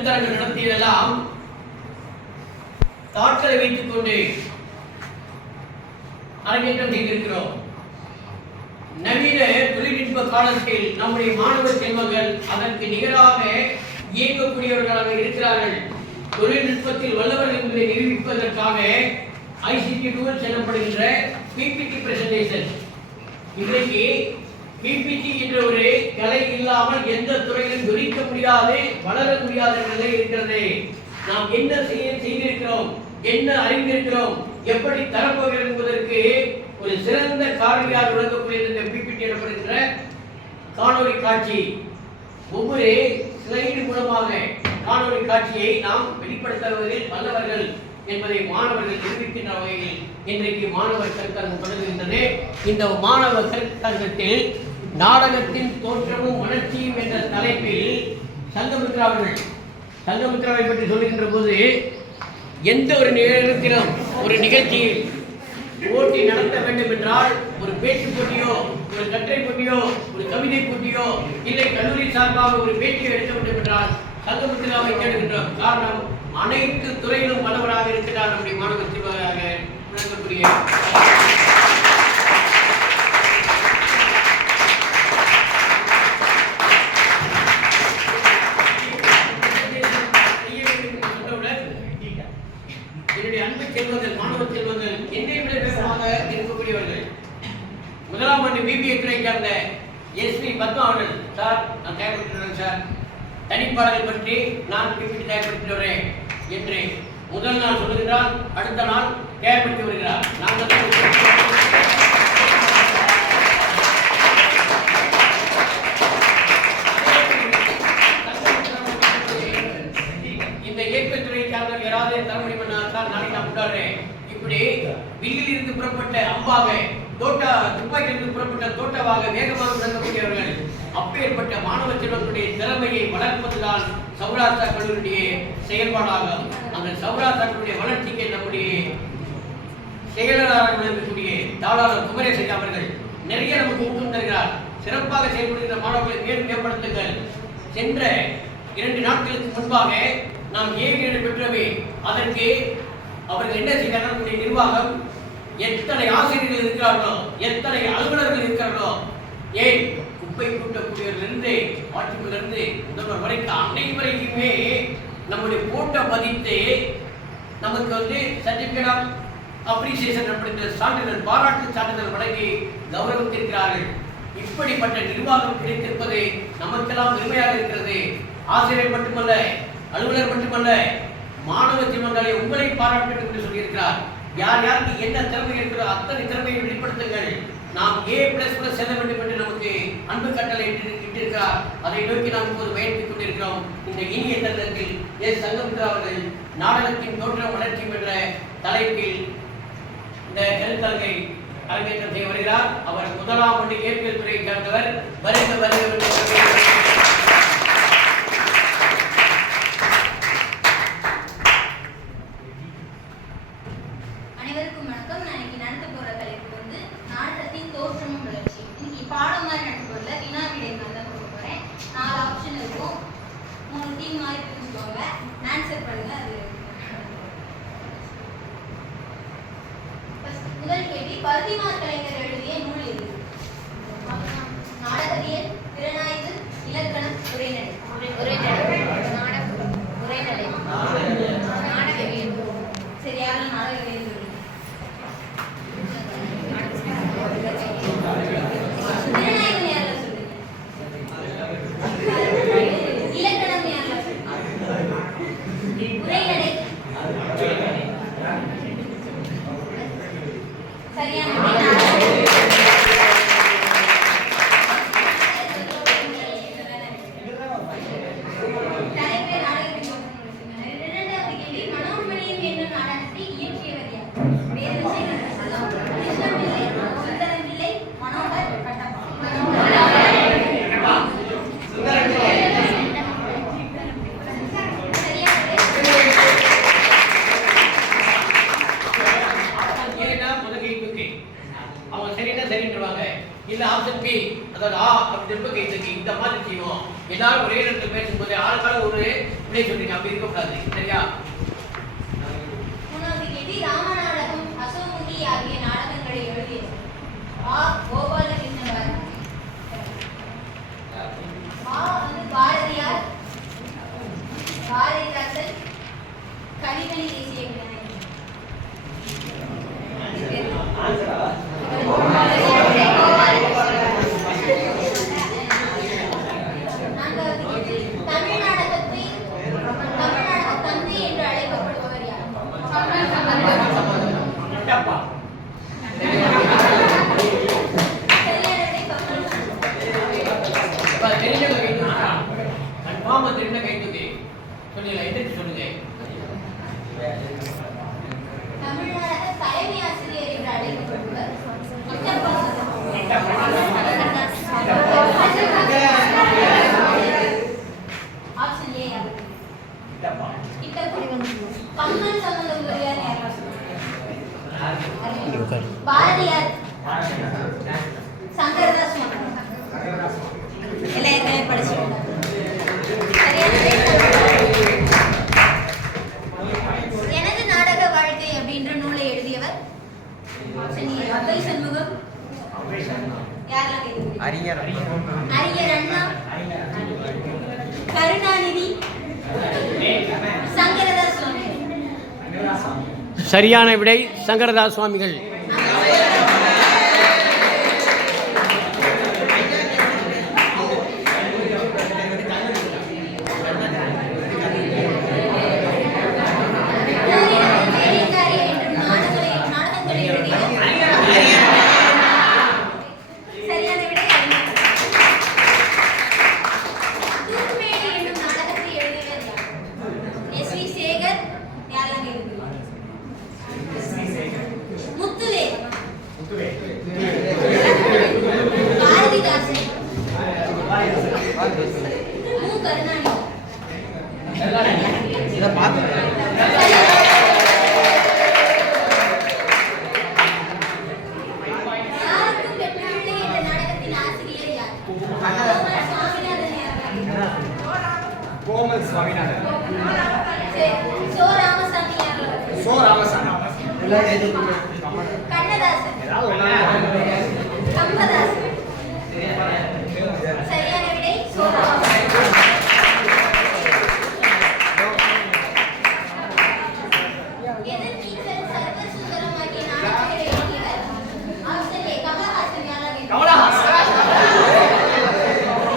கருத்தரங்கு நடத்தியதெல்லாம் தாட்களை வைத்துக் கொண்டு அரங்கேற்றம் செய்திருக்கிறோம். நவீன தொழில்நுட்ப காலத்தில் நம்முடைய மாணவ செல்வங்கள் அதற்கு நிகராக இயங்கக்கூடியவர்களாக இருக்கிறார்கள். தொழில்நுட்பத்தில் வல்லவர்கள் என்பதை நிரூபிப்பதற்காக ICT டூல்ஸ் எனப்படுகின்ற PPT பிரசன்டேஷன். இன்றைக்கு PPT என்ற ஒரு கலை இல்லாமல் எந்த துறையிலும் ஜொலிக்க முடியாது, வளர முடியாத நிலை இருக்கிறது. நாம் என்ன செய்திருக்கிறோம், என்ன அறிந்திருக்கிறோம், எப்படி தரப்போகிறோம் என்பதற்கு ஒரு சிறந்த காரணியாக விளங்கக்கூடிய இந்த PPT எனப்படுகின்ற காணொலி காட்சி. ஒவ்வொரு ஸ்லைடு மூலமாக காணொலி காட்சியை நாம் வெளிப்படுத்துவதில் வல்லவர்கள் என்பதை மாணவர்கள் நிரூபிக்கின்ற வகையில் இன்றைக்கு மாணவர் கருத்தரங்கம் தொடங்குகின்றது. இந்த மாணவர் கருத்தரங்கத்தில் நாடகத்தின் தோற்றமும் வளர்ச்சியும் என்ற தலைப்பில் சங்கமித்ராவை பற்றி சொல்லுகின்ற போது எந்த ஒரு நேரத்திலும் ஒரு நிகழ்ச்சியில் போட்டி நடத்த வேண்டும் என்றால் ஒரு பேச்சு போட்டியோ, ஒரு கட்டுரை போட்டியோ, ஒரு கவிதை போட்டியோ, இல்லை கல்லூரி சார்பாக ஒரு பேட்டியோ எடுக்க வேண்டும் என்றால் சங்கமித்ராவை கேட்கின்றோம். காரணம், அனைத்து துறையிலும் வல்லவராக இருக்கிறார் நம்முடைய மாணவர் செல்வராக விளங்கக்கூடிய என்னுடைய அன்பு செல்வங்கள், மாணவ செல்வங்கள், என்னை விட வேகமாக இருக்கக்கூடியவர்கள். முதலாம் ஆண்டு BBA துறை சார்ந்த SP பத்மா அவர்கள், சார் நான் தயார்படுத்துகிறேன் சார், தனிப்பாடல் பற்றி நான் PPT தயார்படுத்தி வரேன் என்று முதல் நாள் சொல்லுகிறார், அடுத்த நாள் தயார்படுத்தி வருகிறார். நாங்கள் இந்த இயக்கத்துறை சார்ந்த யாராவது தர முடியும் சார், நாளைக்கு நான் கொண்டாடுறேன். இப்படி வில்லில் இருந்து புறப்பட்ட அம்பாக, துப்பாக்கியிலிருந்து புறப்பட்ட தோட்டவாக வேகமாக விளங்கக்கூடியவர்கள். அப்பேற்பட்ட மாணவ செல்வங்களுடைய திறமையை வளர்ப்பதுதான் சௌராஷ்டிரா கல்லூரியுடைய செயல்பாடாகும். அந்த சௌராஷ்டிரா கல்லூரிய வளர்ச்சிக்கு நம்முடைய செயலாளராக விளங்கக்கூடிய தாளாளர் குமரேசன் அவர்கள் நிறைய நமக்கு ஊக்கம் தருகிறார். சிறப்பாக செயல்படுகின்ற மாணவர்களை மேலும் மேம்படுத்துங்கள். சென்ற 2 நாட்களுக்கு முன்பாக நாம் ஏற்கனவே பெற்றவை. அதற்கு அவர்கள் என்ன செய்தார்கள், நம்முடைய நிர்வாகம் எத்தனை ஆசிரியர்கள் இருக்கிறார்களோ, எத்தனை அலுவலர்கள் இருக்கிறார்களோ, ஏன் குப்பை கூட்டக்கூடியவர்களிருந்து ஆட்சியிலிருந்து முதல்வர் வரைக்கும் அனைவரையுமே நம்முடைய போட்டோ பதித்து நமக்கு சர்டிபிகேட் ஆஃப் அப்ரிசியேஷன் அப்படின்ற சான்றிதழ், பாராட்டு சான்றிதழ் வழங்கி கௌரவித்திருக்கிறார்கள். இப்படிப்பட்ட நிர்வாகம் கிடைத்திருப்பது நமக்கெல்லாம் பெருமையாக இருக்கிறது. ஆசிரியர் மட்டுமல்ல, அலுவலர் மட்டுமல்ல, மாணவ செல்வங்களை உங்களை பாராட்டு என்று சொல்லியிருக்கிறார். யார் யாருக்கு என்ன திறமை இருக்கிறோ அத்தனை திறமையை வெளிப்படுத்துங்கள். நாம் A++ செல்ல வேண்டும் என்று நமக்கு அன்பு கட்டளை இட்டிருக்கிறார். அதை நோக்கி நாம் இப்போது பயணித்துக் கொண்டிருக்கிறோம். இந்த இனிய தருணத்தில் சங்கமித்ரா அவர்கள் நாடகத்தின் தோற்றம் வளர்ச்சி என்ற தலைப்பில் இந்த கருத்தரங்கை அரங்கேற்றம் செய்ய வருகிறார். அவர் முதலாம் ஆண்டு இயற்பியல் துறையை சார்ந்தவர். அனைவருக்கும் வணக்கம். நான் இன்னைக்கு நடத்த போற தலைப்பு நாடகத்தின் தோற்றமும் வளர்ச்சி. இன்னைக்கு பாடம் மாதிரி நடத்த போறல, வினா விடை மாதிரி தான் கொடுக்க போறேன். 4 ஆப்ஷன் இருக்கும். 3 டீம் மாதிரி பிரிச்சுக்கோங்க. ஆன்சர் பண்ணுங்க. அது முதல் கேள்வி, பருத்திமார் கலைஞர் எழுதிய நூல் எது? நாடகவியல், திறனாய்வு, இலக்கணம், உரைநடை. நாடகவியல். சரியான நாடகவியல். இல்ல ஆப்ஷன் பி, அதாவது ஆ அப்படி திரும்ப கைத்துக்கு இந்த மாதிரி செய்வோம். எல்லாரும் ஒரே இடத்துல பேசும்போது ஆளுக்கால ஒரு இப்படியே சொல்றீங்க, அப்படி இருக்கக்கூடாது. சரியா? மூணாவது கேள்வி, ராமநாடகம், அசோமுகி ஆகிய நாடகங்களை எழுதியவர் ஆ. கோபாலகிருஷ்ணன் பாரதி. ஆ வந்து பாரதியார், பாரதிதாசன், கனிமொழி தேசிய விநாயகர். தமிழ்நாடக தந்தை என்று அழைக்கப்படுபவர் யார்? கிட்டப்பா. இப்ப தெரிஞ்சவங்க கை தூக்குறா. கன்ஃபார்மா தெரிஞ்ச கை தூக்கி சொல்லுங்க, எதிர்த்து சொல்லுங்க. தமிழ்நாடக தலைமை ஆசிரியர் என்று அழைக்கப்படுபவர் கிட்டப்பா. ஆப்ஷன் ஏ யாரு? கிட்டப்பா. கிட்டப்பா. கம்மல் சம்பந்தம் யார் யாரா சொல்லுங்க? பாரதியார், சங்கரதாஸ் எல்லாம் ஏற்கனவே படிச்சுருக்காங்க. எனது நாடக வாழ்க்கை அப்படின்ற நூலை எழுதியவர் அவ்வை சண்முகம். யாரெல்லாம் கேட்குறீங்க? அறிஞர் அறிஞர் அண்ணா, கருணாநிதி, சங்கரதாஸ் சுவாமி. சரியான விடை சங்கரதாஸ் சுவாமிகள். கோமல் சுவாமிநாதன். சோ ராமசாமி. சோ ராமசாமி. கண்ணதாசன். கம்பதாசன். சரியான விடை சோ ராமசாமி. எதிர்நீச்சல், சர்வ சுந்தரம் ஆகிய நாடகங்களை எழுதியவர் ஆப்ஷன் ஏ கமலஹாசன். யாராக? கமலஹாசன்.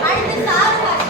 அடுத்து சாருஹாசன்.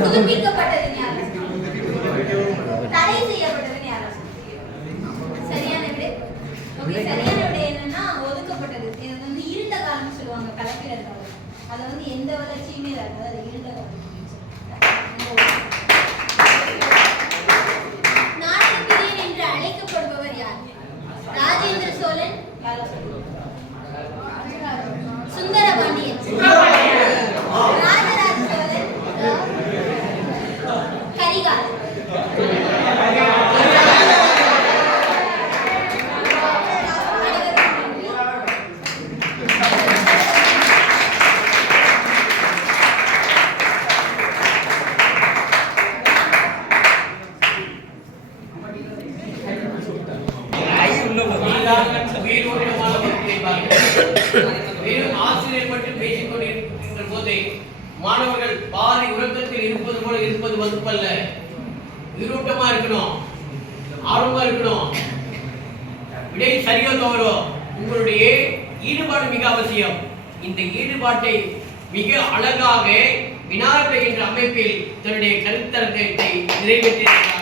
புதுப்பிக்கப்பட்டது தடை செய்யப்பட்டது சரியான விடை. ஓகே, சரியான விடை என்னன்னா ஒதுக்கப்பட்டது. இது வந்து இருண்ட காலம் சொல்லுவாங்க, கலப்பிடர் காலம். அது வந்து எந்த வளர்ச்சியுமே இல்லாத அது இருண்ட வளர்ச்சி. நாடகப்பிரியன் என்று அழைக்கப்படுபவர் யார்? ராஜேந்திர சோழன், சுந்தரபாண்டியன், ராஜராஜ சோழன், கரிகாலன். வெறும் ஆசிரியர் மட்டும் பேசிக் கொண்டிருக்கின்ற போது மாணவர்கள் பாதி உறக்கத்தில் இருப்பது போல இருப்பது வகுப்பல்ல. விரூட்டமா இருக்கணும், ஆர்வமா இருக்கணும். விடை சரியோ தவறோ உங்களுடைய ஈடுபாடு மிக அவசியம். இந்த ஈடுபாட்டை மிக அழகாக வினாவிடை என்ற அமைப்பில் தன்னுடைய கருத்தரங்கத்தை நிறைவேற்றியிருக்கிறார்.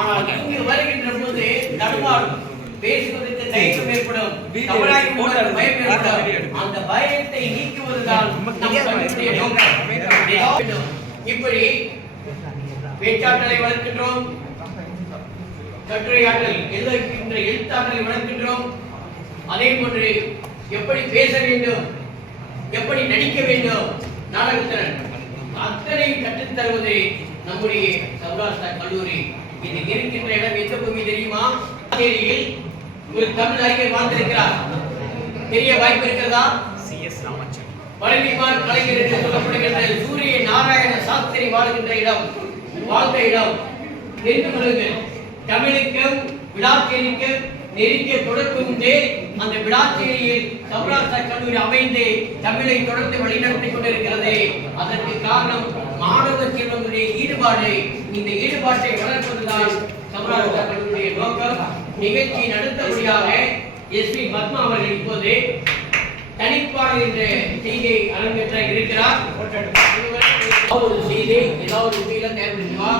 ஆனால் இங்கு வருகின்ற போது தடுமாறும், பேசுவதற்கு தயக்கம் ஏற்படும், தவறாகி போனால் பயம் ஏற்படும். அந்த பயத்தை நீக்குவதுதான் நம் கல்வியுடைய நோக்கம். இப்படி பேச்சாற்றலை வளர்க்கின்றோம், கட்டுரையாற்றல் எழுதுகின்ற எழுத்தாற்றலை வளர்க்கின்றோம். அதே போன்று எப்படி பேச வேண்டும், எப்படி நடிக்க வேண்டும், நாடகத்திறன் அத்தனை கற்றுத் தருவது நம்முடைய சௌராஷ்டிரா கல்லூரி. இது இருக்கின்ற இடம் எந்த பூமி தெரியுமா? புதுச்சேரியில் ஒரு தமிழ் அறிஞர் வாழ்ந்திருக்கிறார். தெரிய வாய்ப்பு இருக்கிறதா? பழனிமார் கலைஞர் என்று சொல்லப்படுகின்ற சூரிய நாராயண சாஸ்திரி வாழ்கின்ற இடம், வாழ்ந்த இடம் தெரிந்து கொள்ளுங்கள். தமிழுக்கும் விடாச்சேரிக்கும் நெருங்கிய தொடர்பு உண்டு. அந்த விடாச்சேரியில் சௌராஷ்டிரா கல்லூரி அமைந்து தமிழை தொடர்ந்து வழிநடத்திக் கொண்டிருக்கிறது. அதற்கு காரணம் மாணவ செல்வங்களுடைய ஈடுபாடு. இந்த ஈடுபாட்டை வளர்ப்பதுதான் சௌராஷ்டிரா கல்லூரியுடைய நோக்கம். நிகழ்ச்சியின் அடுத்தபடியாக எஸ்.பி. பத்மா அவர்கள் இப்போது தனிப்பாடல் என்ற செய்தியை அரங்கேற்ற இருக்கிறார். ஒரு செய்தி ஏதாவது உண்மையில தேர்ந்தெடுவா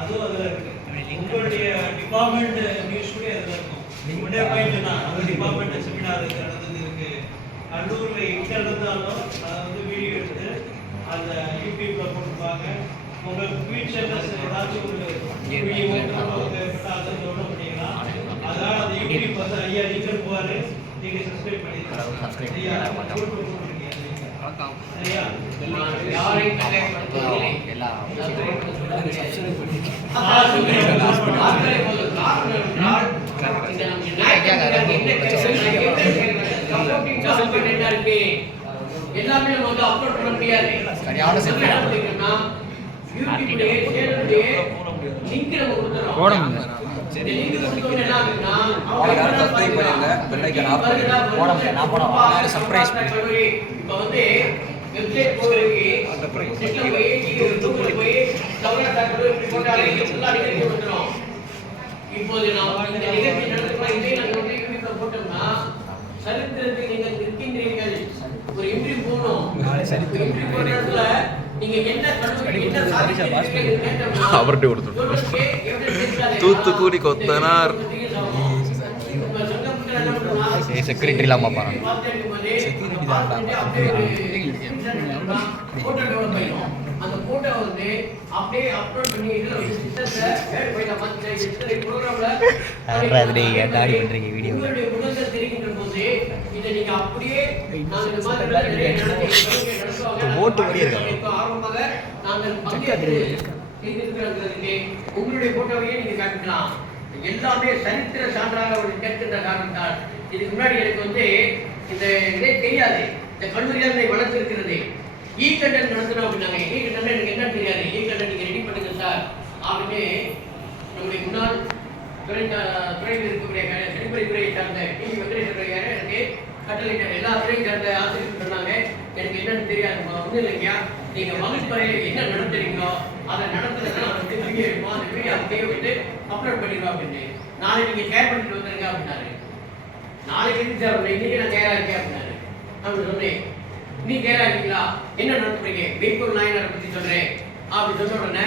அதுவும் அதுல இருக்கு. உங்களுடைய டிபார்ட்மெண்ட் நியூஸ் கூட அதுல இருக்கும். உங்களுடைய பையனா அந்த டிபார்ட்மெண்ட் செமினார் நடந்தது இருக்கு. கல்லூரில எங்க இருந்தாலும் அதை வந்து வீடியோ எடுத்து அந்த யூடியூப்ல போட்டுப்பாங்க. உங்களுக்கு ஃபியூச்சர்ல ஏதாச்சும் ஒரு வீடியோ அதை டவுன்லோட் பண்ணிக்கலாம். அதனால அந்த யூடியூப் வந்து ஐயா நீங்க போவாரு, நீங்க சப்ஸ்கிரைப் பண்ணிக்கலாம். எல்லாமே நம்ம வந்து அப்லோட் பண்ண முடியாது. சரியான செல்ஃபினா யூடியூப்லயே சேனல்லயே லிங்க் நம்ம கொடுத்துறோம். போடுங்க. சரி லிங்க் கொடுத்தோம்னா என்ன ஆகும்னா அவங்க சப்ஸ்கிரைப் பண்ணுங்க, பெல் ஐகான் ஆஃப் பண்ணுங்க. போடுங்க. நான் போடுறேன். ஆனா சர்ப்ரைஸ் இப்போ வந்து வெப்சைட் போறீங்க, அந்த பிரைஸ் செட்ல போய் யூடியூப்ல போய் சௌராஷ்டிரா கல்லூரி போட்டாலே எல்லா நிகழ்ச்சியும் வந்துரும். இப்போது நான் இந்த நிகழ்ச்சி நடத்துற இதே நான் வந்து யூடியூப்ல போட்டோம்னா சரித்திரத்தில் நீங்கள் நிற்கின்றீர்கள். ஒரு இன்ட்ரி போகணும். இன்ட்ரி போடுறதுல நீங்க என்ன கல்லூரி என்ன சாதிச்சிருக்கீங்க அவர்கிட்ட கொடுத்துட்டோம். தூத்துக்குடி கொத்தனார் செக்யூரிட்டி இல்லாம பாருங்க. செக்யூரிட்டி தான் போட்டோ டெவலப் ஆயிடும். அந்த போட்டோ வந்து அப்படியே அப்லோட் பண்ணி இதுல சிஸ்டத்தை ஆட் பண்ணி மத்த எத்தனை ப்ரோகிராம்ல அதுடே ஏடாடி பண்றீங்க வீடியோ. உங்களுடைய முகங்கள் தெரிகின்ற போது இத நீங்க அப்படியே நான் இந்த மாதிரி நடத்துவாங்க. ஓட்டு வரி இருக்கு. இப்போ ஆரம்பமாக நாங்கள் பங்கேற்று செய்திருக்கிறதுக்கு உங்களுடைய போட்டோவையே நீங்க காட்டிக்கலாம். எல்லாமே சரித்திர சான்றாக அவர்கள் கேட்கின்ற காரணத்தால் இதுக்கு முன்னாடி எனக்கு வந்து இந்த இதே தெரியாது. இந்த கல்லூரியார் வளர்த்திருக்கிறது இ கண்டென்ட் நடத்தணும் அப்படின்னாங்க. இ கண்டென்ட் எனக்கு என்ன தெரியாது. இ கண்டென்ட் நீங்க ரெடி பண்ணுங்க சார் அப்படின்னு நம்முடைய முன்னாள் துறையில் இருக்கக்கூடிய கணிப்பொறி துறையை சார்ந்த டி வெங்கடேஸ்வர ஐயா எனக்கு கட்டளையிட்டார். எல்லா துறையும் சார்ந்த ஆசிரியர்கள் சொன்னாங்க, எனக்கு என்னன்னு தெரியாது, ஒன்றும் இல்லைங்கய்யா, நீங்க வகுப்பறையில் என்ன நடத்துறீங்களோ அதை நடத்துறதுனா வந்து வீடியோ இருக்கும், அந்த வீடியோ அப்படியே விட்டு அப்லோட் பண்ணிடுவோம் அப்படின்னு. நாளைக்கு நீங்க ஷேர் பண்ணிட்டு வந்துருங்க அப்படின்னாரு. நாளைக்கு இருந்து சார் இன்னைக்கு நான் தயாரா இருக்கேன் அப்படின்னாரு. அப்படின்னு சொன்னேன், நீ தயாரா இருக்கீங்களா, என்ன நடத்துறீங்க, மெய்ப்பொருள் நாயனாரை பத்தி சொல்றேன் அப்படி சொன்ன உடனே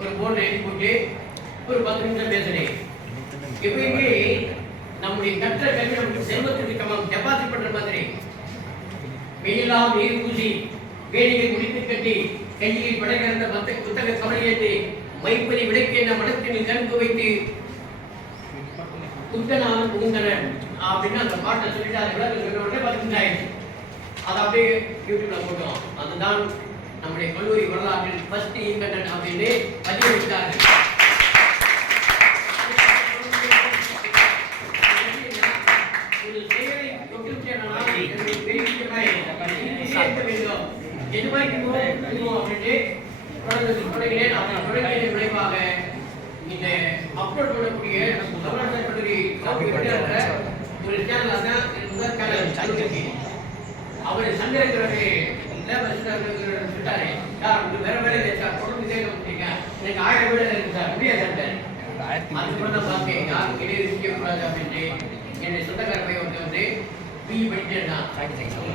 ஒரு போர்டு எழுதி போட்டு ஒரு 10 நிமிஷம் பேசுறேன். எப்பயுமே நம்முடைய கற்ற கல்வி நமக்கு செல்வத்திற்கு சமம், டெபாசிட் பண்ற மாதிரி. வெயிலாம் நீர் பூசி வேலியை முடித்து கட்டி கையில் படைகிற புத்தக கவலையேற்றி மைப்பதி விடைக்கென்ன மனத்தில் கருத்து வைத்து புத்தனாலும் புகுந்தனர் அப்படின்னு அந்த பாட்டை சொல்லிட்டு அதை விளக்கு சொன்ன உடனே 10 நிமிஷம் ஆயிடுச்சு. அதை அப்படியே யூடியூப்ல போட்டோம். அதுதான் நம்முடைய கல்லூரி வரலாற்றில் ஃபர்ஸ்ட் இன்டர்நெட் அப்படின்னு பதிவு வச்சார்கள். ஒரு செயலை தொகுத்து எது மாதிரி அப்படின்ட்டு தொடங்கினேன். அப்படி தொடங்கியதன் விளைவாக இந்த அப்லோட் பண்ணக்கூடிய தமிழ்நாடு கல்லூரி ஒரு சேனல் தான் முதல் சேனல். அவர் சந்திரகிரகை சொல்லிட்டாரு, சார் வேற வேலை இல்லை சார், தொடர்ந்து கேட்க முடியுங்க, எனக்கு 1000 வேலை இருக்கு சார், முடியா சார். அதுக்கப்புறம் தான் பார்த்தேன், யாரும் இடையே இருக்கக்கூடாது அப்படின்ட்டு என்னுடைய சொந்தக்கார பையன் வந்து பிஇ படிச்சேன்னா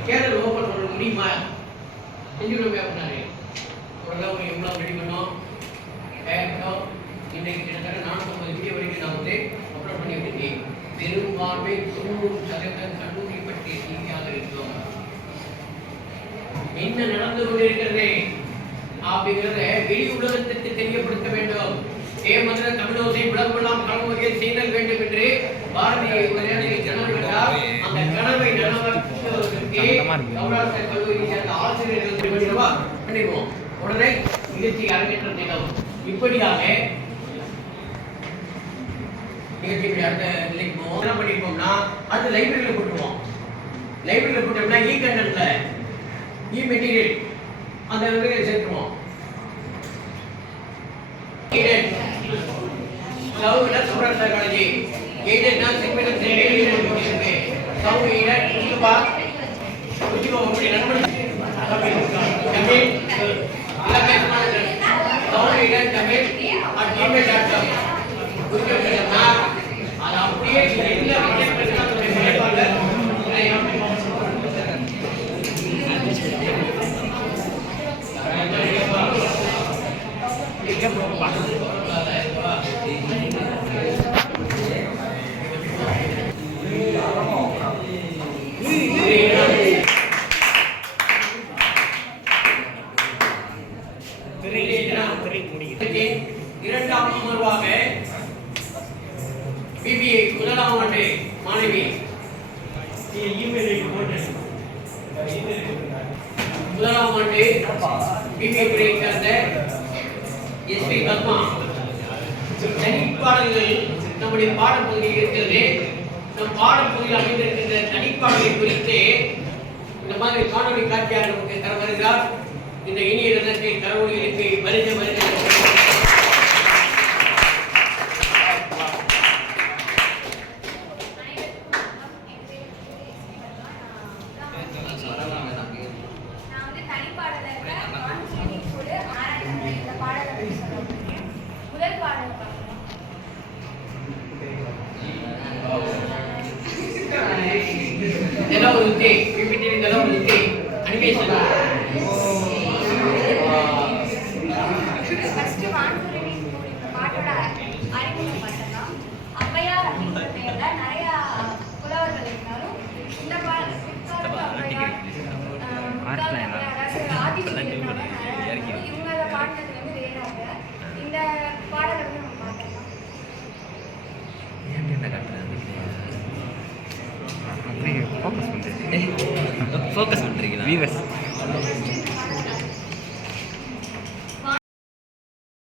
கேரள ஓப்பன் பண்ண முடியுமா, செஞ்சுருவே அப்படின்னாரு. ஓரளவு எவ்வளோ ரெடி பண்ணோம், தயாரிட்டோம். இன்றைக்கு கிட்டத்தட்ட 450 வீடியோ வரைக்கும் நான் வந்து அப்லோட் பண்ணி விட்டேன். பெரும்பான்மை 90% கல்லூரி பற்றிய செய்தியாக இருக்கும். என்ன நடந்து கொண்டிருக்கிறது அப்படிங்கிறத வெளி உலகத்திற்கு தெரியப்படுத்த வேண்டும். ஏமன்ற தமிழோசை விளம்பரம் கலந்து வகையில் செய்தல் வேண்டும் என்று பாரதிய கனவுகிறார். அந்த கனவை நனவாக்குவதற்கு கௌரவ கல்லூரியை சேர்ந்த ஆசிரியர்கள் பண்ணிடுவோம். உடனே நிகழ்ச்சி அரங்கேற்றம் செய்யலாம். இப்படியாக நிகழ்ச்சி அடுத்த நிலைக்கு போவோம். என்ன பண்ணிருப்போம்னா அடுத்த லைப்ரரியில போட்டுருவோம். லைப்ரரியில போட்டோம்னா இ கண்டென்ட்ல இ மெட்டீரியல் அந்த வகையில் சேர்த்துருவோம். காலேஜி எய்டட்னா செக்மெண்ட் அது அப்படியே இரண்டாம் அமர்வாக பிபிஏ முதலாம் ஆண்டு மாணவி முதலாம் ஆண்டு பிபிஏ துறையை சேர்ந்த எஸ்பி பத்மா தனிப்பாடல்கள் நம்முடைய பாடப்பகுதியில் இருக்கிறது. நம் பாடப்பகுதியில் அமைந்திருக்கின்ற தனிப்பாடலை குறித்து இந்த மாதிரி காணொலி காட்சியாக நமக்கு தர வருகிறார். இந்த இனிய தினத்தில் கரவொலிகளுக்கு வருக இதெல்லாம் ஒரு உத்தி பிபிடி, இதெல்லாம் ஒரு உத்தி அனிமேஷன். ஃபர்ஸ்ட் வான்குருவி இந்த பாட்டோட அறிமுகம் பார்த்தோம்னா ஔவையார் அப்படிங்கிற பேர்ல நிறைய புலவர்கள் இருந்தாலும் இந்த இவங்க அதை பாடினது வந்து வேறாக. இந்த பாடலை வந்து நம்ம பார்க்கலாம். ஃபோக்கஸ் பண்ணுறீங்களா?